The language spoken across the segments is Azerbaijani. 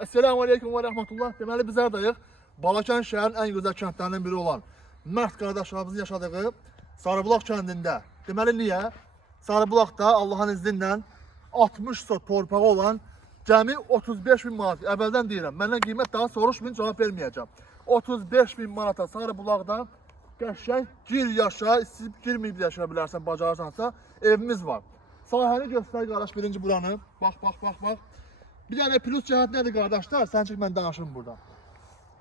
Esselamu Aleyküm ve Rahmetullah. Deməli biz hardayıq? Balakən şəhərin ən gözəl kəndlərindən biri olan Mərd qardaşlarımızın yaşadığı Sarıbulaq kəndində. Deməli niyə? Sarıbulaqda Allahın izni ilə 60 sot torpağı olan cəmi 35 bin manat. Əvvəldən deyirəm, məndən qiymət daha soruşmayın, cavab verməyəcəm. 35 bin manata Sarıbulaqda qəşəng gir yaşa, istəyib girməyib yaşaya bilərsən, bacarırsansa evimiz var. Sahəni göstər qardaş birinci buranı. Bax. Bir dənə plus cəhət nədir qardaşlar? Sən çıx mən danışım burada.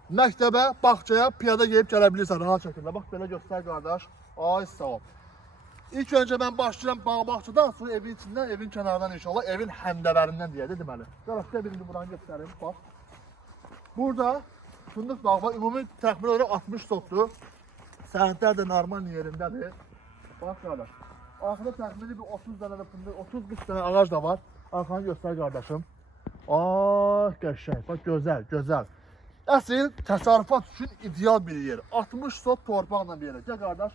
Məktəbə, bağçaya piyada gəlib gələ bilirsən rahat şəkildə. Bax belə göstər qardaş. Ay sağ ol. İlk öncə mən başlayıram bağ-bağçadan, sonra evin içindən, evin kənarından inşallah, evin həmdəvərindən deyədir deməli. Qardaşlar birinci buranı göstərim, bax. Burada fındıq bağı var, ümumi təxmin olaraq 60 sotdur. Sənədlər də normal yerindədir. Bax qardaş. Arxada təxmini bir 30 dənə də fındıq, 30-40 dənə ağac da var. Arxanı göstər qardaşım. Ay qəşəng, bax gözəl. Əsl təsərrüfat üçün ideal bir yer. 60 sot torpaqla bir yerə. Gəl qardaş,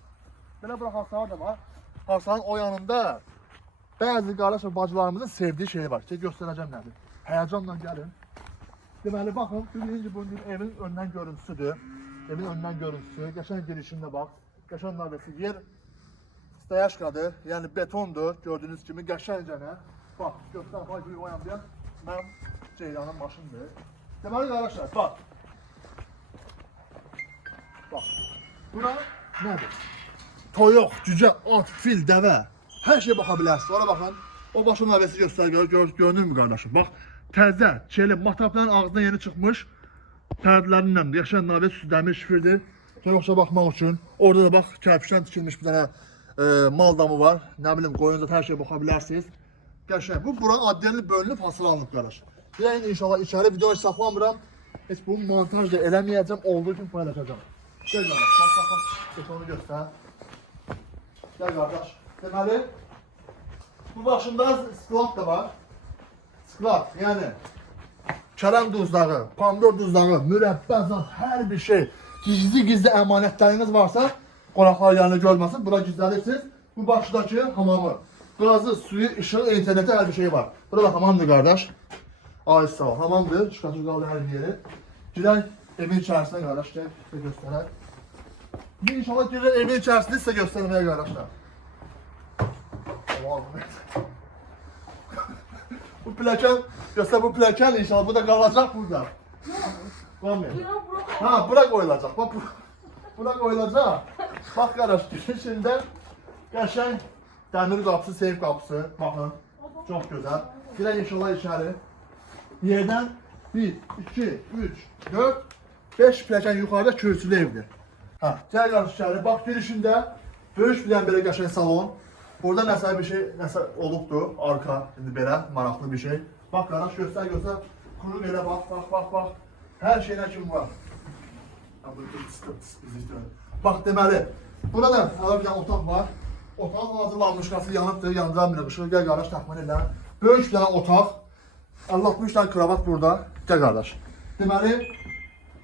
belə bura hasar da var. Hasarın o yanında bəzi qardaş və bacılarımızın sevdiyi şey var. Göstərəcəm nədir. Həyəcanla gəlin. Deməli, baxın, birinci bunun evin öndən görüntüsüdür. Evin öndən görüntüsü, qəşəng girişində bax. Qəşəng növbəsi yer stayaşkadır, yəni betondur. Gördüyünüz kimi qəşəngcənə. Bax, göstər, bax, o yanında mənim Ceylanın maşındır. Deməli, qardaşlar, bax. Bax, bura nədir? Toyuq, cücə, at, fil, dəvə, hər şey baxa bilərsiniz. Ora baxın, o başın növbəsi görünür mü qardaşım? Bax, təzə, çeli, matapların ağzından yeni çıxmış pərdələrinlə yaşayan növbə süsləmiş şifirdir. Toyuqça baxmaq üçün. Orada da bax, kərpişdən tikilmiş bir dənə mal damı var. Nə bilim, qoyunca hər şey baxa bilərsiniz. Qəşəng. Bu buranın adderli bölünüb hasılanıb qardaş. Yəni inşallah içəri video saxlamıram. Heç bunu montaj da eləməyəcəm, olduğu kimi paylaşacağam. Gəl qardaş, bax. Betonu göstər. Gəl qardaş. Deməli, bu başında sklat da var. Sklat, yəni kələm duzlağı, pomidor duzlağı, mürəbbə, hər bir şey. Gizli əmanətləriniz varsa, qonaqlar yanında görməsin, bura gizlədirsiniz. Bu başdakı hamamı. Qazı, suyu, işığı, interneti, hər bir şey var. Burada da hamamdır qardaş. Ay sağ ol, hamamdır. Şükatır qaldı hər bir yeri. Girək evin içərisinə qardaş, gəl sizə göstərək. Bir inşallah girək evin içərisində sizə göstərməyə qardaşlar. Bu pləkən, göstər bu pləkən inşallah, bu da qalacaq burada. Ha, bura qoyulacaq. Bura qoyulacaq. Bax qardaş, girişində qəşəng dəmir qapısı, seyf qapısı. Baxın, çox gözəl. Girək inşallah içəri. Yerdən 1, 2, 3, 4, 5 pləkən yuxarıda kürsülü evdir. Ha, gəl qardaş içəri. Bax girişində böyük bir dənə belə qəşəng salon. Burada nəsə bir şey, nəsə olubdur, arka, indi belə maraqlı bir şey. Bax qardaş, göstər. Kuru belə bax. Hər şeylə kim var. Bax deməli, burada da bir dənə otaq var. Otağın hazırlanmış qası yanıbdır, yandıran bir qışır. Gəl qardaş, təxmin elə. Böyük bir dənə otaq. 50-60 dənə kravat burada. Gəl qardaş. Deməli,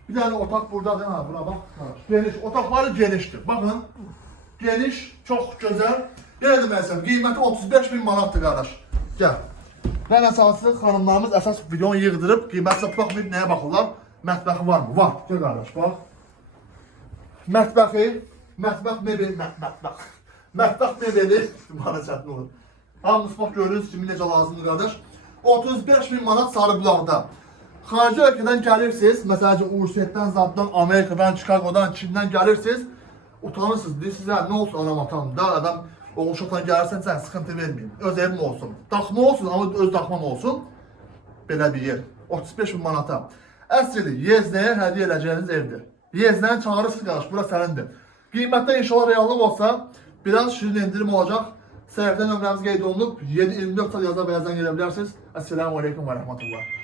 bir dənə otaq buradadır. Ha, buna bax qardaş. Geniş, otaqları genişdir. Baxın, geniş, çox gözəl. Yenə deməliyəm, qiyməti 35 bin manatdır qardaş. Gəl. Və əsaslı xanımlarımız əsas videonu yığdırıb, qiymətlə baxmayıb nəyə baxırlar? Mətbəxi var mı? Var. Gəl qardaş, bax. Mətbəx mebeli. Bana çətin olur. Hamınız bax görürüz kimi necə lazımdır qardaş. 35 bin manat Sarıbulaqda. Xarici ölkədən gəlirsiniz, məsələn Ursetdən, Zaddan, Amerikadan, Chicagodan, Çindən gəlirsiniz. Utanırsınız, deyirsiniz, nə olsun anam atam da, adam oğuşaqdan gəlirsən, sən sıxıntı verməyin. Öz evim olsun. Daxma olsun, amma öz daxmam olsun. Belə bir yer. 35 bin manata. Əsli Yeznəyə hədiyyə edəcəyiniz evdir. Yeznəni çağırırsınız qardaş, bura sənindir. Qiymətdə inşallah reallıq olsa, biraz şirin indirim olacaq. Səhifdə nömrəmiz qeyd olunub, 7-24 saat yaza bəyazdan gələ bilərsiniz. Esselamu Aleyküm və Rəhmətullah.